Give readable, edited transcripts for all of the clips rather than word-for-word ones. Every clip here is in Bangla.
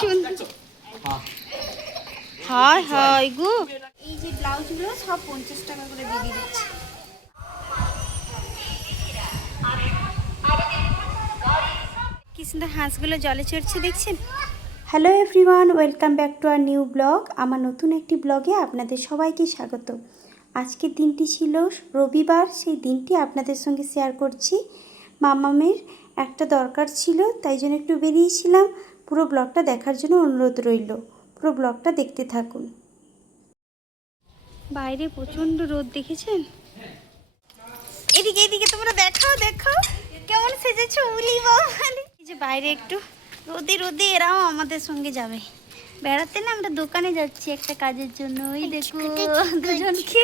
সুন্দর। হায় হায় গো, এই যে ব্লাউজগুলো সব 50 টাকা করে দিয়ে দিচ্ছে। কি সুন্দর হাঁসগুলো জলে চড়ছে দেখছেন। Hello everyone, welcome back to our new blog. আমার নতুন একটি ব্লগে আপনাদের সবাইকে স্বাগত। আজকের দিনটি ছিল রবিবার, সেই দিনটি আপনাদের সঙ্গে শেয়ার করছি। মামামের একটা দরকার ছিল, তাই জন্য একটু বেরিয়েছিলাম। পুরো ব্লগটা দেখার জন্য অনুরোধ রইল, পুরো ব্লগটা দেখতে থাকুন। বাইরে প্রচণ্ড রোদ দেখেছেন। এদিকে এদিকে তোমরা দেখাও দেখাও কেমন সেজেছো উলি বাবা। এই যে বাইরে একটু রোদে রোদে এরাও আমাদের সঙ্গে যাবে বেড়াতে না। আমরা দোকানে যাচ্ছি একটা কাজের জন্য। ওই দেখো দুজনকে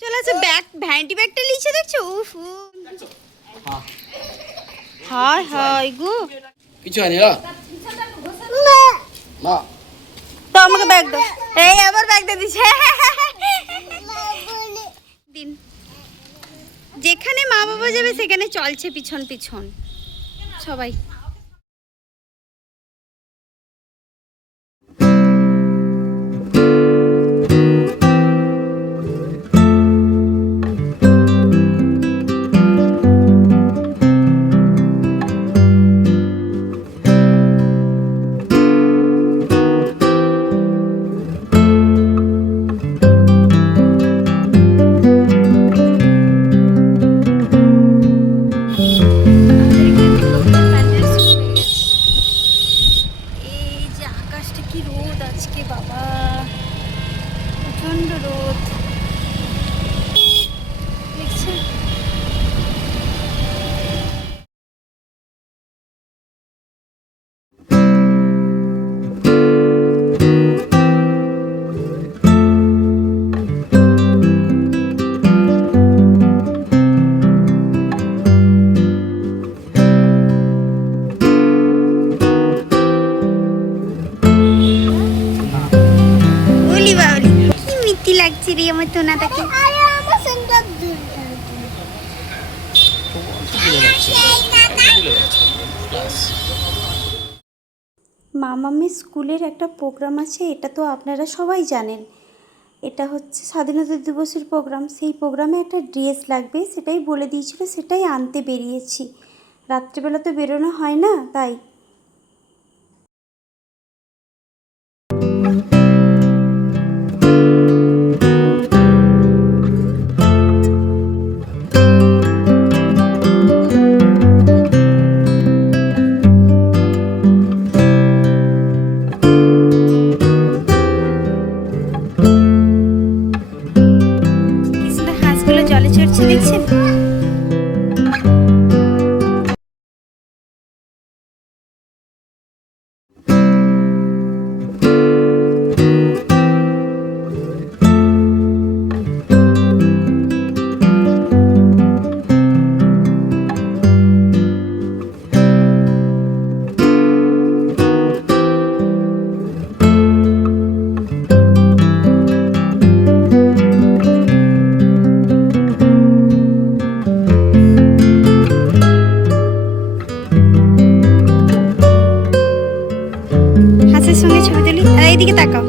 চলে আসো। ব্যাগ ভ্যানিটি ব্যাগটা লিখে দেখছো। উফ হায় হায় গো, কিছু হয়নি মা। তো আমাকে ব্যাগ দাও। এই আবার ব্যাগ দিয়ে দিছে। দিন যেখানে মা বাবা যাবে সেখানে চলছে পিছন পিছন সবাই। কি রোদ আজকে বাবা, প্রচন্ড রোদ দেখছেন। লাগছে রে আমার তোনাটাকে। মামামের স্কুলের একটা প্রোগ্রাম আছে, এটা তো আপনারা সবাই জানেন। এটা হচ্ছে স্বাধীনতা দিবসের প্রোগ্রাম। সেই প্রোগ্রামে একটা ড্রেস লাগবে, সেটাই বলে দিয়েছিল, সেটাই আনতে বেরিয়েছি। রাত্রিবেলা তো বেরোনো হয় না, তাই। জলে চড়ছে দেখছেন। সঙ্গে ছবি তুলি। আর এইদিকে তাকাও,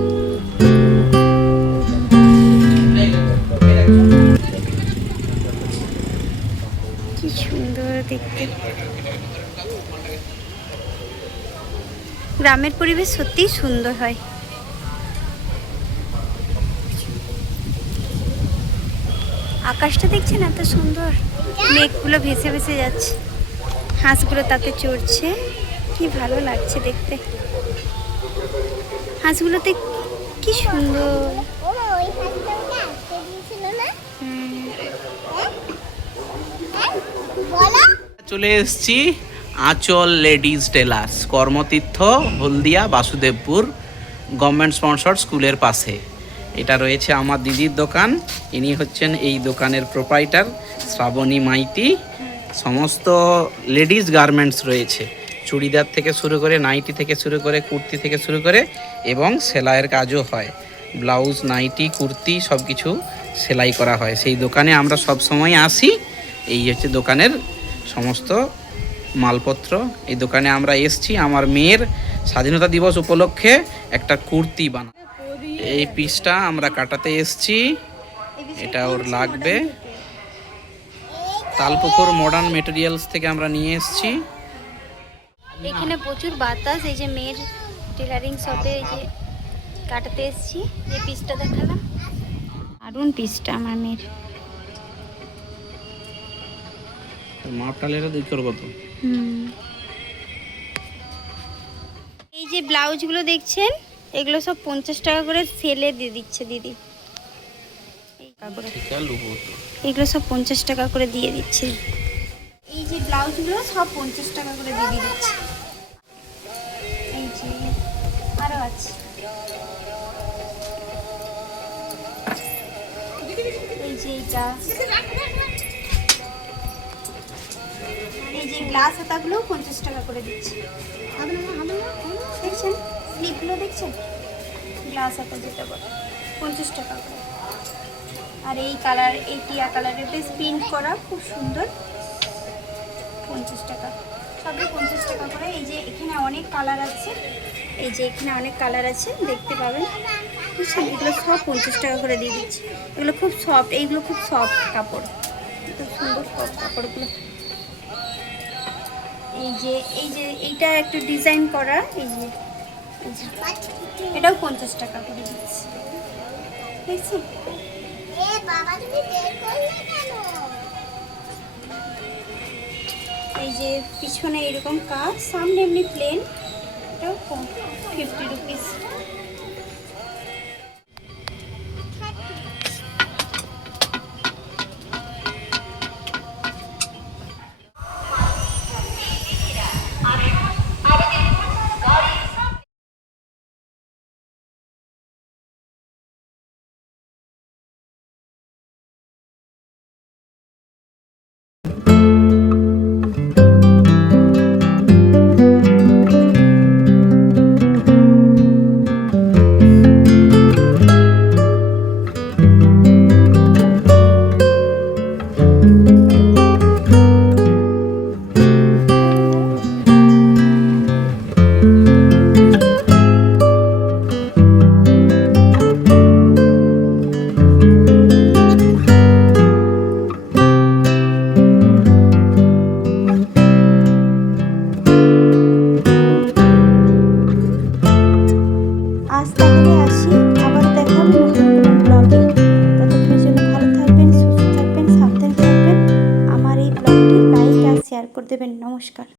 কি সুন্দর দেখতে। গ্রামের পরিবেশ সত্যিই সুন্দর হয়। আকাশটা দেখছেন এত সুন্দর, মেঘগুলো ভেসে ভেসে যাচ্ছে, হাঁসগুলো তাতে চড়ছে, কি ভালো লাগছে দেখতে। হাঁসগুলোতে কি সুন্দর। চলে এসেছি আঁচল লেডিজ টেলার্স, কর্মতীর্থ, হলদিয়া, বাসুদেবপুর, গভর্নমেন্ট স্পন্সর্ড স্কুলের পাশে। এটা রয়েছে আমার দিদির দোকান। ইনি হচ্ছেন এই দোকানের প্রোপাইটার শ্রাবণী মাইতি। সমস্ত লেডিস গার্মেন্টস রয়েছে, চুড়িদার থেকে শুরু করে, নাইটি থেকে শুরু করে, কুর্তি থেকে শুরু করে, এবং সেলাইয়ের কাজও হয়। ব্লাউজ, নাইটি, কুর্তি সব কিছু সেলাই করা হয়। সেই দোকানে আমরা সব সময় আসি। এই হচ্ছে দোকানের সমস্ত মালপত্র। এই দোকানে আমরা এসছি আমার মেয়ের স্বাধীনতা দিবস উপলক্ষে একটা কুর্তি বানা। এই পিসটা আমরা কাটাতে এসছি, এটা ওর লাগবে। তালপুকুর মডার্ন মেটেরিয়ালস থেকে আমরা নিয়ে এসছি। এখানে প্রচুর বাতাস। এই যে মেয়ের টেলারিং শপে এই যে কাটাতে এসেছি, যে পিসটা দেখালাম, দারুণ পিসটা আমার মেয়ের। মাপটা লেটা দুই করবো তো। এই যে ব্লাউজগুলো দেখছেন, এগুলো সব 50 টাকা করে সেলে দিয়ে দিচ্ছে দিদি। এগুলো সব 50 টাকা করে দিয়ে দিচ্ছে। এই যে ব্লাউজগুলো সব 50 টাকা করে দিয়ে দিচ্ছে। এই যে আরো আছে, এই যে এইটা, এই যে গ্লাস হাতাগুলো 50 টাকা করে দিচ্ছে। দেখছেন স্লিপগুলো দেখছেন, গ্লাস হাতা যেটা বলে 50 টাকা করে। আর এই কালার, এই টিয়া কালারের বেশ প্রিন্ট করা, খুব সুন্দর, 50 টাকা। সবই 50 টাকা করে। এই যে এখানে অনেক কালার আছে, এই যে এখানে অনেক কালার আছে, দেখতে পাবেন, বুঝছেন? এগুলো সব 50 টাকা করে দিয়ে দিচ্ছে। এগুলো খুব সফট, এইগুলো খুব সফট কাপড়, খুব সুন্দর সফট কাপড়গুলো। এই যে এইটা একটু ডিজাইন করা, এই যে এটাও 50 টাকা করে দিচ্ছে, দেখছেন? এই যে পিছনে এরকম কাজ, সামনে এমনি প্লেন, এটাও 50 রুপিস।